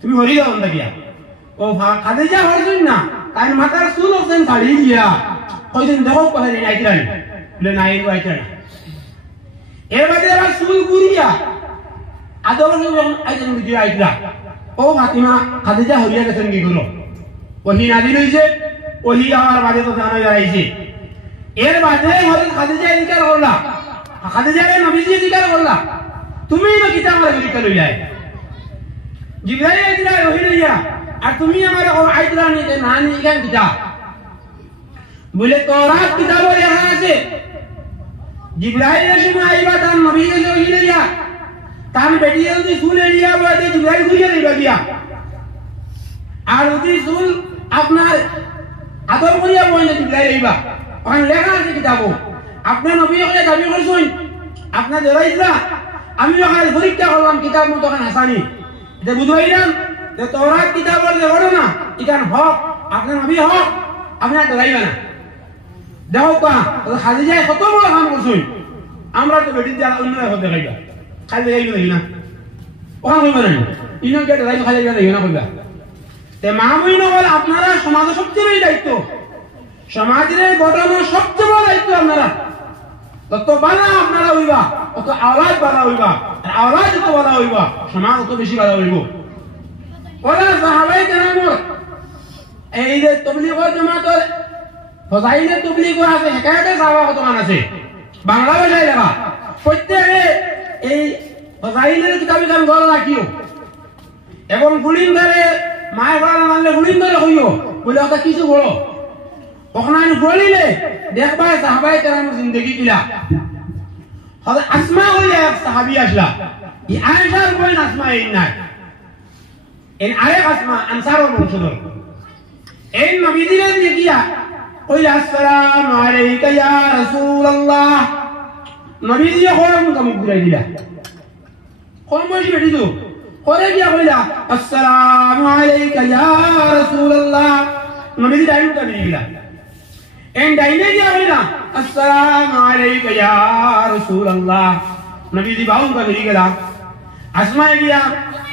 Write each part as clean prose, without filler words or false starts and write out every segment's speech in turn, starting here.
তুমি হরি যাও দেখিয়া ও খাদিজা হরছুন না তাই মাথার চুল হচ্ছেন ছাড়ি দিয়া কইছেন দেখো কোথায় আইতরানি বলে না এই আইতরা না এর বাদে আবার চুল গুড়িয়া আদর আইতেন বুঝিয়া আইতরা ও ফাতিমা খাদিজা হরিয়া গেছেন কি করো ওহি নাজিল হইছে ওহি আমার বাদে তো জানা যাইছে এর বাদে হযরত খাদিজা ইনকার করলা খাদিজারে নবীজি ইনকার করলা তুমি না কিতা আমার ইনকার হই যায় জিবরাইল আইতরা ওহি লইয়া আর তুমি আমার আইতরা নিতে না নি কেন কিতা বলে তওরাত কিতাবে লেখা আছে জিবরাইল এসে আইবা তার নবীজি ওহি লইয়া তার বেটি যদি চুল এড়িয়া বলে জিবরাইল ঘুরিয়ে দিবা দিয়া আর যদি চুল আপনার আদর করিয়া বলে জিবরাইল আইবা ওখানে লেখা আছে কিতাবো আপনার নবী ওখানে দাবি করছেন আপনার দেওয়াইলা আমি ওখানে পরীক্ষা করলাম কিতাব মতো ওখানে হাসানি এটা বুঝাইলাম যে তওরাত কিতাবের যে বড় না এখান হক আপনার নবী হক আপনার দেওয়াইবা না দেখো কা খাদিজা কত বড় কাম করছেন আমরা তো বেটি দিয়া অন্য হতে গাইবা খালি গাইবা দেখি না ওখানে কইবা না ইনো কে দেওয়াই খালি গাইবা দেখি না কইবা তে মামুই নবল আপনারা সমাজের সবচেয়ে বেশি দায়িত্ব সমাজের গঠনের সবচেয়ে বড় দায়িত্ব আপনারা তত বালা আপনারা হইবা তত আওলাদ বালা হইবা আর আওলাদ যত বালা হইবা সমাজ তত বেশি বালা হইব ওরা সাহাবায়ে কেরামর এই যে তাবলীগের জামাতের ফজাইলে তাবলীগ আছে হেকায়াতে সাহাবা কত মান আছে বাংলা ভাষায় লেখা প্রত্যেকে এই ফজাইলের কিতাবে গান গলা রাখিও এবং গুলিন্দারে মায় বলা মানলে গুলিন্দারে হইও বলে ওটা কিছু বড় ওখানে বলিলে দেখবা সাহাবায়ে কেরামের জিন্দেগি কিলা হযরত আসমা হইয়া এক সাহাবী আসলা এই আয়েশার বোন আসমা এই নাই এই আরেক আসমা আনসারের বংশধর এই নবীজিরে দেখিয়া কইলা আসসালামু আলাইকা ইয়া রাসূলুল্লাহ নবীজি কম কাম ঘুরাই দিলা কম বয়সী বেটি তো করে গিয়া কইলা আসসালামু আলাইকা ইয়া রাসূলুল্লাহ নবীজি ডাইন করে দিলা en daine dia bola assalamu alayka ya rasulullah nabi di baun ka giri gala asma dia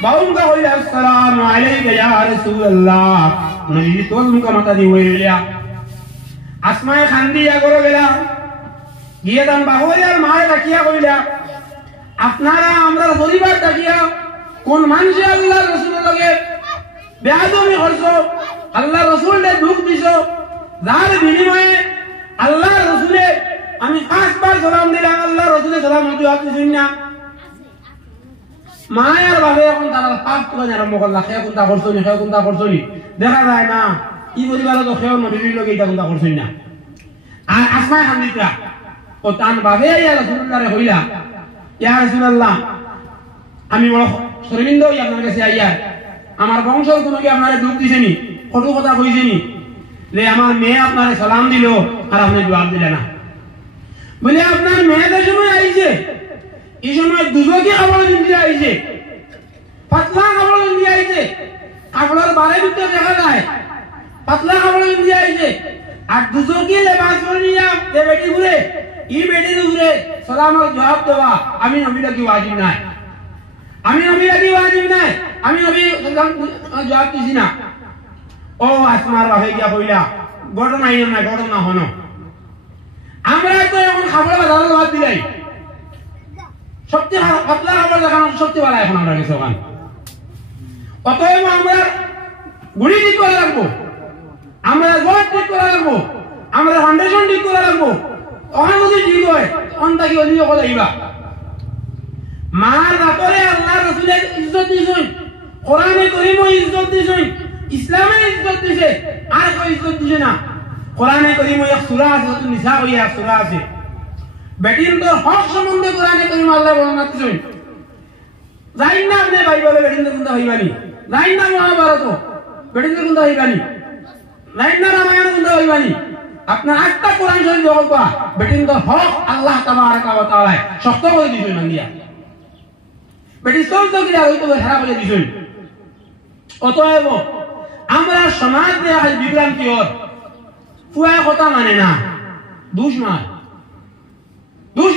baun ka bola assalamu alayka ya rasulullah nabi di tol muka mata di hoya asma khandi ya goro gela gিয়ে দান বাহরিয়ার মায়ে ডাকিয়া কইলা আপনারা আমরা পরিবার ডাকিয়া কোন মানুষ আল্লাহর রাসূলের লগে বেয়াদবি করছো আল্লাহর রাসূলকে দুঃখ দিছো যার বিনিময়ে আল্লাহর রাসূলে আমি 5 বার সালাম দিলাম আল্লাহর রাসূলে সালাম জবাব দিছেন না মায়ের ভাবে এখন তারা পাপ করে আরম্ভ করলা খেয়ে কোনটা করছনি দেখা যায় না কি পরিবার তো খেয়ে নবীর লগে এটা কোনটা করছনি না আর আসমা হামিদা ও তান ভাবে ইয়া রাসূলুল্লাহরে কইলা ইয়া রাসূলুল্লাহ আমি বড় শর্মিন্দ হই আপনার কাছে আইয়া আমার বংশের কোনো কি আপনারে দুঃখ দিছেনি কটু কথা কইছেনি যে আমার মেয়ে আপনারে সালাম দিল আর আপনি জবাব দিলেন না বলে আপনার মেয়েদের সময় আইছে এই সময় দুজকে খবর দিয়ে আইছে পাতলা খবর দিয়ে আইছে আপনার বারে ভিতরে দেখা যায় পাতলা খবর দিয়ে আইছে আর দুজকে লেবাস করিয়া যে বেটি ঘুরে এই বেটি ঘুরে সালামের জবাব দেওয়া আমি নবী লাগি ওয়াজিব নাই আমি নবী জবাব দিছি না ও আসমার ভাবে গিয়া কইলা ঘটনা হনো আমরা তো এখন খাবার বাজারে জবাব দিলাই সবচেয়ে পাতলা খাবার দেখানো সবচেয়ে ভালো এখন আমরা গেছে ওখানে অতএব আমরা গুড়ি ঠিক করা লাগবো আমরা ঘর ঠিক করা লাগবো আমরা ফাউন্ডেশন ঠিক করা লাগবো ওখানে যদি ঠিক হয় তখন তাকে অধিক কথা দিবা মার বাপরে আল্লাহ রাসূলের ইজ্জত দিছেন কোরআনে কারীমে ইজ্জত দিছেন ইসলামে ইজ্জত দিছে আর কই ইজ্জত দিছে না কোরআনে কারীমে এক সূরা আছে সূরা নিসা হইয়া এক সূরা আছে বেটির তো হক সম্বন্ধে কোরআনে কারীমে আল্লাহ বর্ণনা দিছেন যাই না আপনি বাইবেলে বেটির কোনটা হইবানি যাই না মহাভারত বেটির কোনটা হইবানি যাই না রামায়ণ কোনটা হইবানি আপনার আটটা কোরআন শরীফ জগৎ পা বেটির তো হক আল্লাহ তাবারাকা ওয়া তাআলা শক্ত করে দিছেন নাঙ্গিয়া বেটি চলতো কি আর হইতো খারাপ করে দিছেন অতএব আমরা সমাজ দেয়া বিভ্রান্তি ওর পুয়া কথা মানে না দুষ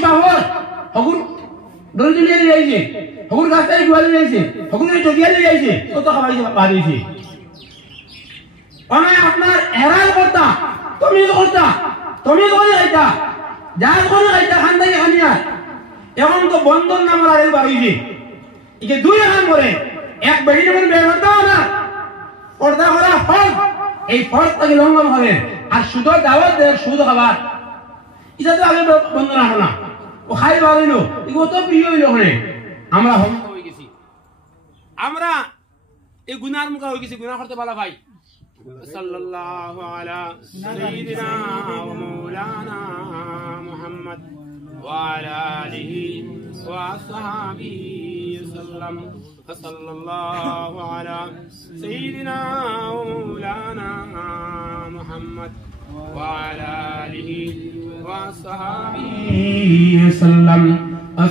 বাবর হগুর দড়ি তুলিয়ে নিয়ে যাইছে হকুর গাছটাই গুয়ালে যাইছে হকুর টকিয়া নিয়ে যাইছে কত খাবাইছে বাদ হয়েছে অনায় আপনার হেরাল করতা তুমি করে খাইতা যা করে খাইতা খান থেকে খানিয়া এখন তো বন্ধন নামের আড়ে বাড়িয়েছে একে দুই এখন করে এক বেড়ি যেমন বের করতে না পর্দা করা ফল এই ফল তাকে লঙ্ঘন হবে আর সুদের দাওয়াত দেয় সুদ খাবার এটা তো আগে বন্ধ রাখো না ও খাই বাড়িল এগুলো তো প্রিয় হইল ওখানে আমরা হয়ে গেছি আমরা এই গুনার মুখা হয়ে গেছি গুনাহ করতে পারা ভাই সাল্লাল্লাহু আলা সাইয়্যিদিনা ওয়া মাওলানা মুহাম্মদ ওয়া আলা আলিহি ওয়া আসহাবিহি সাল্লাম সাল্লাল্লাহু আলা সাইয়্যিদিনা ওয়া মাওলানা মুহাম্মদ ওয়া আলা আলিহি ওয়া আসহাবিহি সাল্লাম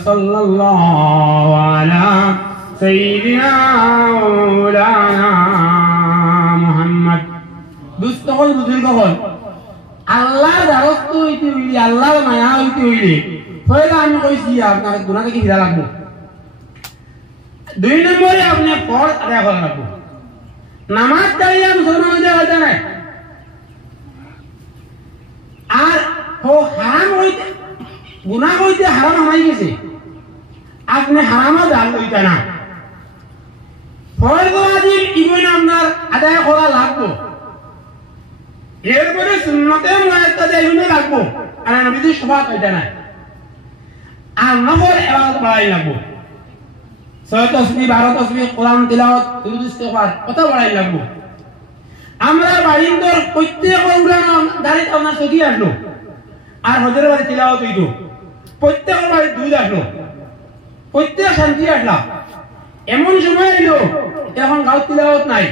সাল্লাল্লাহু আলা সাইয়্যিদিনা ওয়া মাওলানা মুহাম্মদ দুস্থ হল বুজুর্গ হল আল্লাহর দ্বারস্থ হইতে হইলে আল্লাহর মায়া হইতে হইলে পয়লা আমি কইছি আপনার গুনাহ থেকে ফিরা লাগবো দুই নম্বরে আপনি ফরজ আদায় করা লাগবো নামাজ দাঁড়িয়ে মুসলমান হইতে পারতে না আর হারাম হইতে গুনাহ হইতে হারাম হয়ে গেছে আপনি হারামও দাল হইতে না ফরজ ওয়াজিব ইমান আপনার আদায় করা লাগবো এরপরে সুন্নতে মুআক্কাদা ইমান লাগবো আর নবীজি শফাত হইতে না আর নফল ইবাদত বাড়াই লাগবো 6 তাসবিহ 12 তাসবিহ কোরআন তিলাওয়াত দুরূদ ইস্তিগফার কত বাড়াই লাগবো আমরা বাড়িন্দর প্রত্যেক উড়ানো দাঁড়িয়ে আপনার সখী আসলো আর হজরের বাড়ি তিলাওয়াত হইতো প্রত্যেক বাড়ি দুধ আসলো প্রত্যেক শান্তি আসলা এমন সময় এলো এখন গাঁও তিলাওয়াত নাই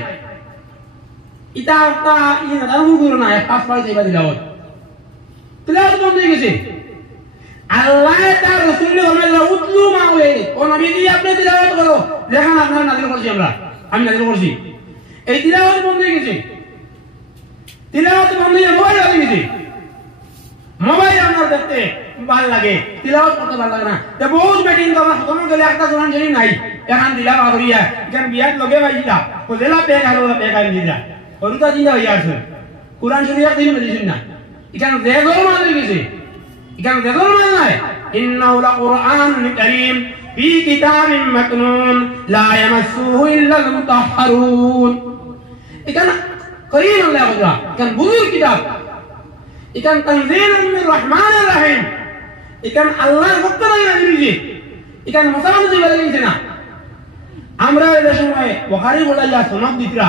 ইটা একটা নাদারু গুরু না এক পাঁচ পাড়ি যাইবা তিলাওয়াত বন্ধ হয়ে গেছে আল্লাহ তার রাসূলের ফরমাইল উতলু মা ওয়ে ও নবীজি আপনি তিলাওয়াত করো দেখেন আপনারা নাযিল করছি আমি নাযিল করছি এই তিলাওয়াত বন্ধ হয়ে গেছে তিলাওয়াত বন্ধ হয়ে মোবাইল হয়ে গেছে মোবাইল আমার দেখতে ভালো লাগে তিলাওয়াত করতে ভালো লাগে না তো বহুত মিটিং তো আমরা খতম গেলে একটা কোরআন শরীফ নাই এখন দিলা বাগরিয়া এখন বিয়াত লগে বাইলা তো দিলা পে গালো পে গাল দিলা ওরটা দিলা হইয়া আছে কোরআন শরীফ দিন মেডিসিন না এখানে দেগর মানে গেছে এখানে দেগর মানে নাই ইন্নাহু লাকুরআনুন কারীম ফি কিতাবিন মাকনুন লা ইয়ামাসসুহু ইল্লাল মুতাহহারুন এখানে করিম আল্লাহ বলা এখানে বুজুর্গ কিতাব এখানে তানজিলুম মির রহমানির রহিম এখানে আল্লাহর পক্ষ থেকে নাযিল এখানে মুসলমান যে বলে গেছে না আমরা এই সময় বুখারী বলাইয়া সনদ দিতরা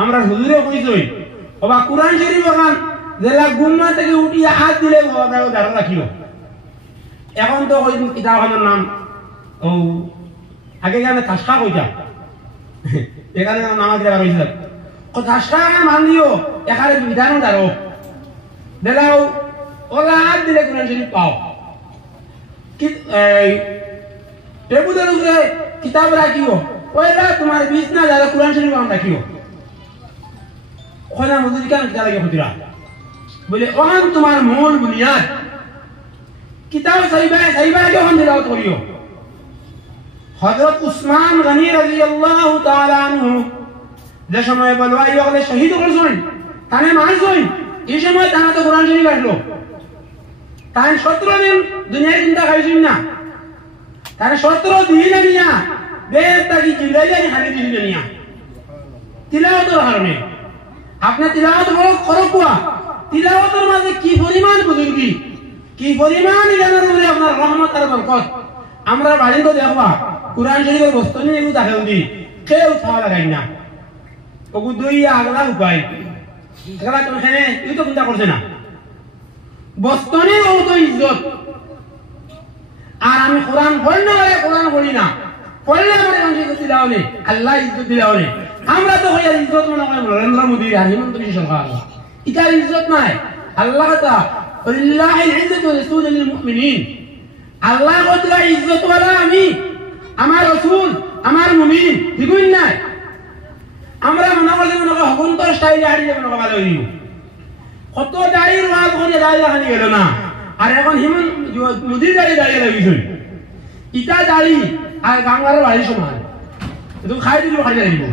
আমরা হুজুরে কইছই ওবা কুরআন শরীফ বাগান জেলা গুম্মা থেকে উঠিয়া হাত দিলে ওটা দাঁড়া রাখিও এখন তো ওই কিতাবের নাম ও আগে গানে তাসকা কইতা এখানে নামাজ দেওয়া হয়েছিল ও তাসকা মান দিও এখানে বিধানও দাঁড়ো দেলাও ওলা হাত দিলে কোরআন শরীফ পাও টেবুলের উপরে কিতাব রাখিও ওইলা তোমার বিছনা যারা কোরআন শরীফ রাখিও ওখানে মজুরি কেন কিতাব লাগে হতিরা বলে ওখান তোমার মূল বুনিয়াদ কিতাব সাইবা যখন তিলাওয়াত করিও হযরত উসমান গনি রাদিয়াল্লাহু তাআলা আনহু যে সময় বলওয়াই হলে শহীদ হয়েছেন তানে মারছেন এই সময় তারা তো কোরআন শরীফ আসলো তাই 17 দিন দুনিয়ার চিন্তা খাইছেন না তারা 17 দিন নিয়া বেতা কি জিলাইয়া খালি দিন নিয়া তিলাওয়াতের কারণে আপনি তিলাওয়াত করো কোয়া তিলাওয়াতের মাঝে কি পরিমাণ বুজুর্গি কি পরিমাণ জ্ঞানের উপরে আপনার রহমত আর বরকত আমরা বাড়ি তো দেখবা কোরআন শরীফের বস্তু নিয়ে এগুলো দেখে উঠি কেউ খাওয়া লাগাই না ওগু দইয়া আগলা উপায় আগলা তো এখানে এই তো চিন্তা করছে না বস্তনে ও তো ইজ্জত আর আমি কোরআন পড়ি না কোরআন পড়ি না পড়লে আমার ইজ্জত দিলাও নেই আল্লাহ ইজ্জত দিলাও নেই আমরা তো হইয়া ইজ্জত মনে করি নরেন্দ্র মোদী আর হিমন্ত বিশ্ব সরকার ইটার ইজ্জত নাই আল্লাহ তা লিল্লাহিল ইজ্জতু ওয়া লিরাসূলিল মুমিনিন আল্লাহ কতলা ইজ্জত ওয়ালা আমি আমার রাসূল আমার মুমিন দিগুন নাই আমরা মনে করি হকুন্ত স্টাইলে হারিয়ে মনে ভালো হইব কত দাঁড়িয়ে ওয়াজ করে দাঁড়িয়ে হানি গেল না আর এখন হিমন্ত মোদী দাঁড়িয়ে লাগিয়েছেন ইটা দাড়ি আর বাংলার বাড়ি সমান তুমি খাই দিলে খাই দিব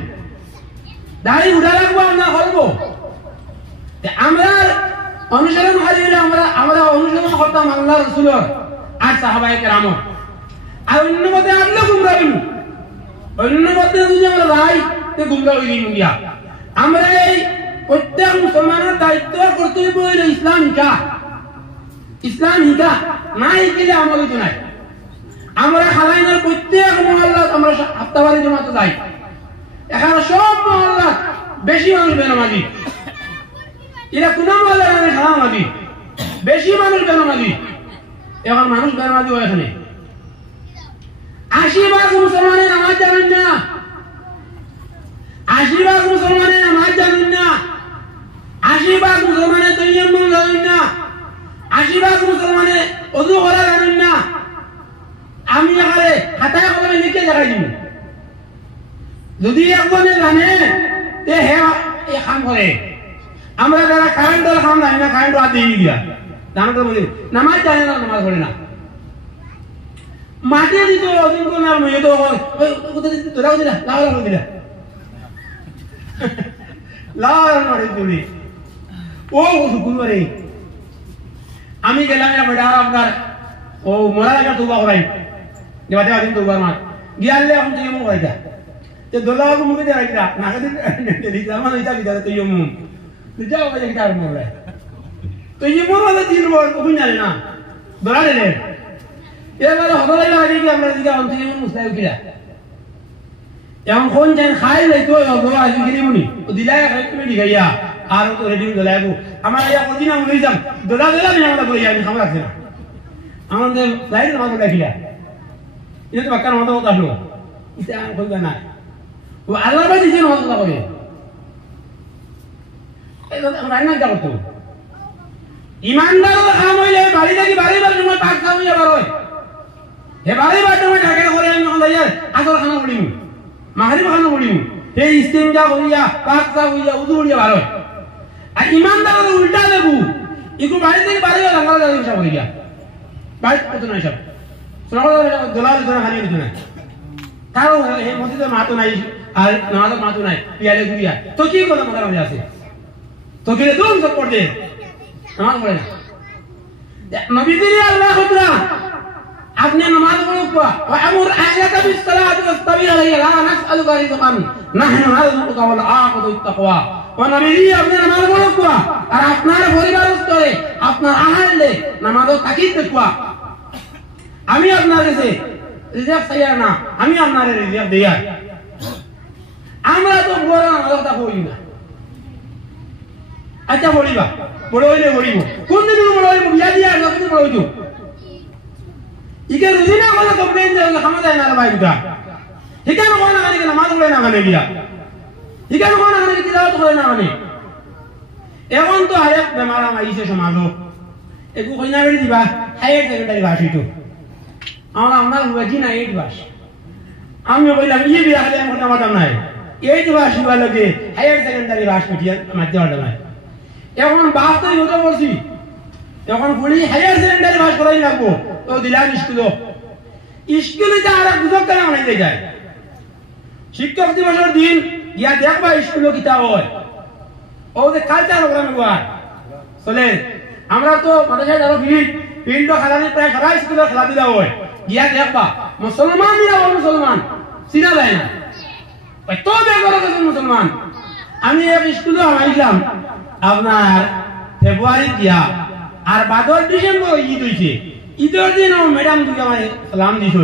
দাড়ি উঠা রাখবো আমরা করবো আমরা অনুসরণ খালি আমরা অনুসরণ করতাম আল্লাহ রসুলের আর সাহাবায়ে কেরাম আর অন্য মতে আনলে গুমরাহ হইব অন্য মতে যদি আমরা যাই তে গুমরাহ হইব গিয়া আমরা এই প্রত্যেক মুসলমানের দায়িত্ব কর্তব্য হইল ইসলাম শিখা না শিখিলে আমল হইতো নাই আমরা খালাইনের প্রত্যেক মহল্লাত আমরা হাফতাবাড়ি জমাতে যাই এখানে সব মহল্লাত বেশি মানুষ বেনামাজি এরা কোন মহল্লা খালামাজি বেশি মানুষ বেনামাজি এখন মানুষ বেনামাজি হয় এখানে 80% মুসলমানের নামাজ জানেন না 80% মুসলমানের নামাজ জানেন না 80% মুসলমানের তায়াম্মুম জানেন না 80% মুসলমানের ওযু করা জানেন না আমি এখানে হাতায় কলমে লিখে দেখাই দিব যদি একজনে জানে তে হে এই কাম করে আমরা যারা কারেন্টের কাম জানি না কারেন্ট হাত দিয়ে দিয়া জানাতে বলি নামাজ জানে না নামাজ পড়ে না মাটি দিত অদিন কোন আর মেয়ে তো তোরা দিলা লাগাও দিলা লাগাও মাটি দিলি ও গুরুবারে আমি গেলাম না বড় আপনার ও মরা লাগা তুবা করাই দেবাতে আদিন তুবা মার গিয়ালে এখন তুই মু কইতা তে দোলা কো মুকে দেখাইতা না কাদি দিলা মানে এটা বিদা তুই মু যাও কাজে কিতার মরে তুই মু মানে দিন মর কো জানে না দোলা রে এবার হদলাই লাগি কি আমরা দিকে অন তুই মুসলাই কিরা এখন কোন জান খাই লই তো দোলা আসি গিরি মুনি ও দিলাই খাই তুমি দিগাইয়া আর তো রেডি দোলাই কো আমার ইয়া কোদিনা মুনি যাম দোলা নিয়ে আমরা বই আমি খাবার আছে না আমাদের লাইনের মাঝে দেখিলা এটা তো বাক্কার মতো কথা হলো এটা আমি কইবা না ও আল্লাহ ভাই নিজের মতো করে এই তো আমরা না যাব তো ইমানদার কাম হইলে বাড়ি থেকে বাড়ি সময় পাক খাওয়া হইয়া বার হয় হে বাড়ি সময় ঢাকা করে আমি হল ইয়ার আসর খানা পড়িম মাগরিব খানা পড়িম এই ইস্তিনজা হইয়া পাক খাওয়া হইয়া উযু হইয়া বার হয় আর ইমানদার উল্টা দেবু ইকু বাড়ি থেকে বাড়ি লাগা যাবে সব হইয়া বাড়ি কত নাই সব দোলাল ধরে হারিয়ে দিত না কারণ এই মসজিদের মাতো নাই আর নামাজের মাতো নাই পিয়ালে গুড়িয়া তো কি করে মাথার মধ্যে আছে তো কি দুম সব পড়তে নামাজ পড়ে না নবীজি আল্লাহ খুদরা আপনি নামাজ পড়ো ওয়া আমর আহলাকা বিস সালাতি ওয়াসতাবির আলাইহা লা নাসআলুকা রিজকান নাহনু নারযুকুকা ওয়াল আকিবাতু তাকওয়া ও নবীজি আপনি নামাজ পড়ো আর আপনার পরিবার স্তরে আপনার আহলে নামাজও তাকিদ দেখো আমি আপনার কাছে রিজার্ভ চাইয়া না আমি আপনার রিজার্ভ দেয়া আমরা তো বড় কথা কই না আচ্ছা বলিবা বড় হইলে বলিব কোন দিন বড় হইব বিয়া দিয়া কত বড় হইতো ইকে রুজিনা বলে কমপ্লেইন দেয় খামা যায় না ভাই বুটা হিকান কোন না মানে নামাজ পড়ে না মানে গিয়া হিকান কোন না মানে তিলাওয়াত করে না মানে এখন তো আরেক বেমার আইছে সমাজ একু কইনা বেরি দিবা হায়ার সেকেন্ডারি ভাষ হইতো আমরা ওয়াজি না 8 ভাষ আমি কইলাম ইয়ে বিয়া হলে আমি কথা মাতাম নাই 8 ভাষ হইবা লাগে হায়ার সেকেন্ডারি ভাষ মিটিয়া মাধ্যম হল না এখন বাস তো হতে পড়ছি এখন পুরি হায়ার সেকেন্ডারি ভাষ করাই লাগবো তো দিলাম স্কুলে যা আর গুজব কেন বানাইতে যায় শিক্ষক দিবসের দিন গিয়া দেখবা স্কুলে কিতা হয় ও যে কালচার প্রোগ্রাম হয় চলে আমরা তো মাদ্রাসায় যারা ফিল্ড খেলানি প্রায় সারা স্কুলে খেলা দিলা হয় গিয়া দেখবা মুসলমান নিরা মুসলমান চিনা যায় না এত বেগর আছে মুসলমান আমি এক স্কুলে হারাইলাম আপনার ফেব্রুয়ারি দিয়া আর বাদর ডিসেম্বর ঈদ হইছে ঈদের দিন আমার ম্যাডাম দুকে আমার সালাম দিছ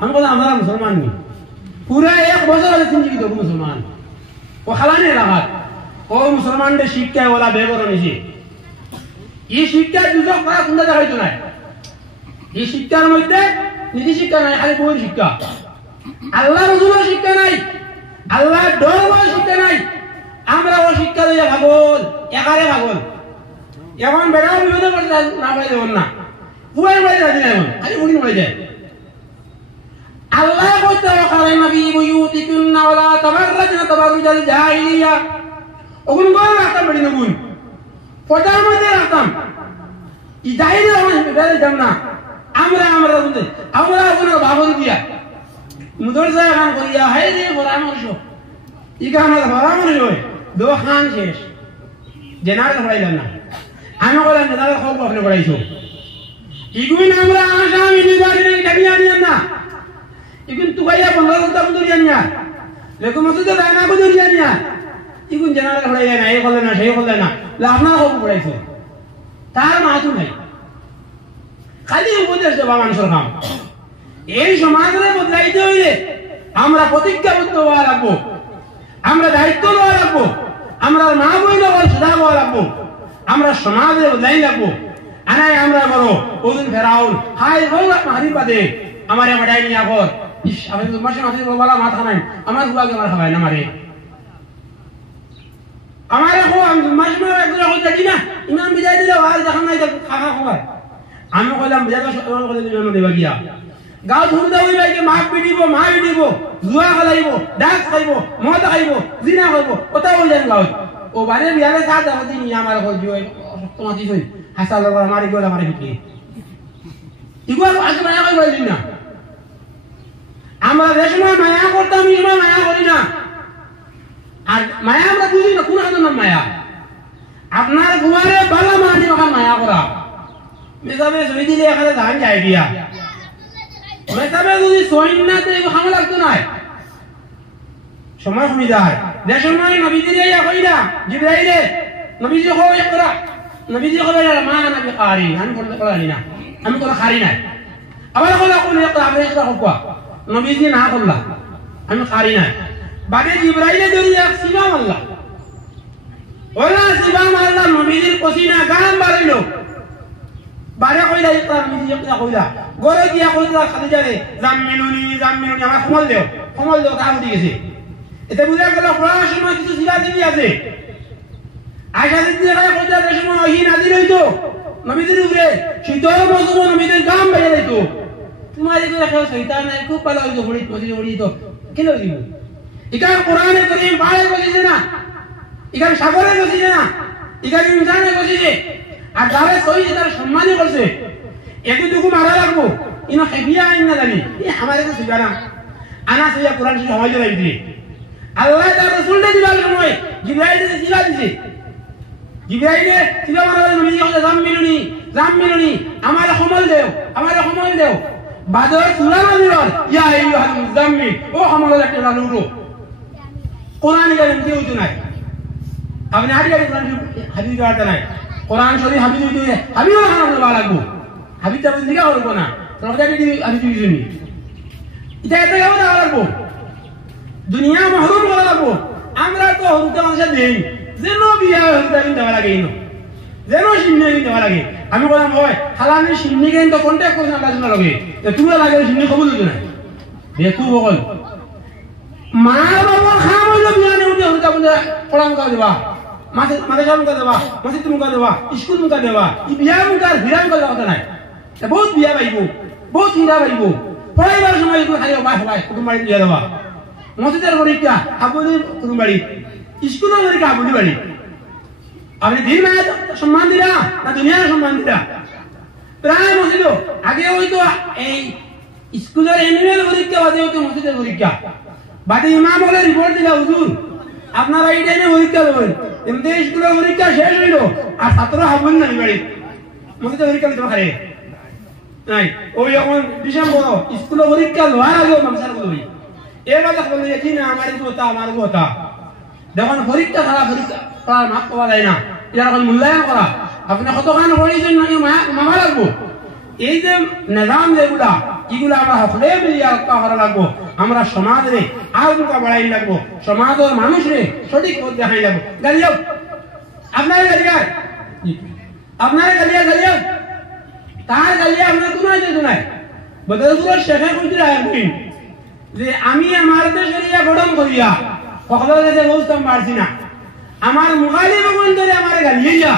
আমি বললাম আমরা মুসলমান নি পুরা 1 বছর আগে চিনি তো মুসলমান ও খালানি রাখাত ও মুসলমানদের শিক্ষায় ওলা বেগর নিছে এই শিক্ষা দুজক করা কোনটা দেখাইতো না এই শিক্ষার মধ্যে নীতি শিক্ষা নাই খালি বই শিক্ষা আল্লাহ রাসূলের শিক্ষা নাই আল্লাহ দরবার শিক্ষা নাই আমরা ও শিক্ষা লইয়া ভাগল একারে ভাগল এখন বেড়াও বিপদে পড়তে না পাইলে না পুয়ার বাড়ি রাজি না খালি মুড়ি মরে যায় আল্লাহ কইতে ওখানে নবী বুয়ুতিকুন্না ওয়ালা তাবাররাজনা তাবাররুজাল জাহিলিয়া ওগুন কোন রাখতাম বেড়ি নগুন পটার মধ্যে রাখতাম ই জাহিলিয়া মানে বেড়ে যাব না আমরা বলতে আমরা কোনো ভাবন দিয়া মুদরজা খান করিয়া হাই রে পরামর্শ ইখানে পরামর্শ হয় দোকান শেষ জেনারেল পড়াইলাম না আমি বললাম জেনারেল খুব আপনি পড়াইছো ইগুন আমরা আসামি নিবারণে কাবিয়া নিয়া না ইগুন তুকাইয়া 15 ঘন্টা বুঝিয়া নিয়া লেকো মসজিদে দানা বুঝিয়া নিয়া ইগুন জেনারেল পড়াইয়া না এই বলে না সেই বলে না আপনারা খুব পড়াইছো তার মাথু নাই খালি উপদেশ দেওয়া মানুষের কাম এই সমাজের বদলাইতে হইলে আমরা প্রতিজ্ঞাবদ্ধ হওয়া লাগবো আমরা দায়িত্ব নেওয়া লাগবো আমরা মা বইলে সুধা হওয়া লাগবো আমরা সমাজে বদলাই লাগবো আনাই আমরা বড় ওদিন ফেরাউন হাই হোক হারি পাদে আমার মাঠাই নিয়ে আগর ইস আমি তোমার সঙ্গে মাথা বলা মাথা নাই আমার হুয়াকে আমার খাওয়াই না মারে আমার আমি তোমার সঙ্গে একজন এখন দেখি না ইমাম বিজয় দিলে আর দেখান নাই খাওয়া খাওয়ায় আমি কইলাম বিজয় দেবা গিয়া গাঁও ধুমদা হই ভাইকে মা পিটিব মা পিটিব জুয়া খেলাইব ডান্স খাইব মদ খাইব জিনা খাইব কথা হই যান গাঁও ও বারে বিয়ারে সাথ দাওতি নি আমার ঘর জয় তোমাতি কই হাসা লগা মারি গলা মারি পিটি ইগুয়া আগে মায়া কই বলি না আমরা দেশময় মায়া করতাম ইমা মায়া করি না আর মায়া আমরা বুঝি না কোন হাতের নাম মায়া আপনার গুয়ারে বালা মানি মায়া করা মেজাবে জমি দিলে এখানে ধান যায় দিয়া মেজাবে যদি সৈন্যতে হামলা লাগতো না সময় কমে যায় যে সময় নবীজি ইয়া কইলা জিবরাইলে নবীজি কই ইকরা নবীজি কইলা মা নবী কারি আমি বলতে পারি না আমি কোন খারি নাই আবার কইলা কোন ইকরা আমি ইকরা কইবা নবীজি না কইলা আমি খারি নাই বাদে জিবরাইলে দরিয়া সিবাম আল্লাহ ওলা সিবাম আল্লাহ নবীজির পসিনা গাম বাড়াইলো বারে কইলা ইকরা নবীজি ইকরা কইলা গরে দিয়া কইলা খাদিজা রে জামিলুনি আমার কমল দেও কাম দি গেছে এটা বুঝা গেল কোরআন সময় কিছু জিলা দিবি আছে আয়সা দিদি কইলা কইলা যে সময় ওহী নাজিল হইতো নবীজির উপরে শীতল মৌসুমে নবীজির গাম বাইরে যাইতো তোমার এগুলা কেউ শয়তান নাই খুব ভালো হইতো বড়ি বড়ি তো কেন দিব ইকার কোরআনে করিম পায়ে বসিছে না ইকার সাগরে বসিছে না ইকার ইনসানে বসিছে আর যারা সহিছে তারা সম্মানই করছে এতটুকু মারা লাগবো ইনো হেবিয়া আইন না জানি আমাদের তো শিখা না আনা সইয়া কোরআন সমাজ রাই দিলে আল্লাহ তার রাসূলকে দিবার সময় জিবরাইলকে দিবা দিছে জিবরাইলে দিবা মারা নবী কইলে জামিলুনি আমার কমল দেও বাদর সূরা নাজির ইয়া আইয়ুহাল মুজাম্মিল ও কমল একটা লালুরো কোরআন গান দিও নাই আপনি হাদিয়া কোরআন হাদিস গাতা নাই কোরআন শরীফ হাবিজ হইতে হাবিজ হারানো লাগবো হাবিজ তাবি দিগা হইব না রহদারি দি হাবিজ দিনি এটা এত গাও না লাগবো দুনিয়া মাহরুম করা লাগবো আমরা তো হরুতে মানুষ দেই যেন বিয়া হইতে দেওয়া লাগে ইনো যেন সিন্নি দেওয়া লাগে আমি বললাম হয় হালানি সিন্নি কেন তো কন্টাক্ট করছ না লাজনা লাগে তো তুমি লাগে সিন্নি কবুল হইতো না দেখু বল মা বাবা খাম হইলো বিয়া নে উঠে হরুতে বন্ধ পড়াম কা দেবা মাথা জাম কা দেবা মসজিদ মুকা দেবা স্কুল মুকা দেবা ই বিয়া মুকা হিরাম কা কথা নাই বহুত বিয়া পাইব বহুত হিরা পাইব পড়াইবার সময় একটু খালি ভাই কুটুম বাড়ি দিয়া দেবা মসজিদের পরীক্ষা আপনি কুটুম বাড়ি স্কুলের পরীক্ষা আপনি বাড়ি আপনি দিন মায়ের সম্মান দিলা না দুনিয়ার সম্মান দিলা প্রায় মসজিদ আগে হইতো এই স্কুলের অ্যানুয়াল পরীক্ষা বাদে হইতো মসজিদের পরীক্ষা বাদে ইমাম বলে রিপোর্ট দিলা হুজুর আপনারা এই টাইমে পরীক্ষা দেবেন এমনি স্কুলের পরীক্ষা শেষ হইল আর ছাত্র হাবুন না বাড়ি মসজিদের পরীক্ষা দিতে পারে নাই ওই এখন ডিসেম্বর স্কুলের পরীক্ষা লোয়ার আগে মামসার বলবি এবার বলে কি না আমার কথা দেখুন পরীক্ষা খারাপ পরীক্ষা করার মাপ পাওয়া যায় না এটা এখন মূল্যায়ন করা আপনি কতখান করেছেন নাকি মামা লাগবো এই যে নিজাম যেগুলা এগুলা আমরা সকলে মিলিয়ে রক্ষা করা লাগবো আমরা সমাজে আলোচনা বাড়াই লাগবো সমাজের মানুষরে সঠিক পথ দেখাই লাগবো গালিও আপনার গালিয়ার তার গালিয়া আপনার কোনায় বদলপুর শেখে কইরা আসবেন যে আমি আমার দেশের ইয়া গঠন করিয়া সকলের কাছে বুঝতাম পারছি না আমার মুখালিফ বন্ধুরে আমার গালিয়া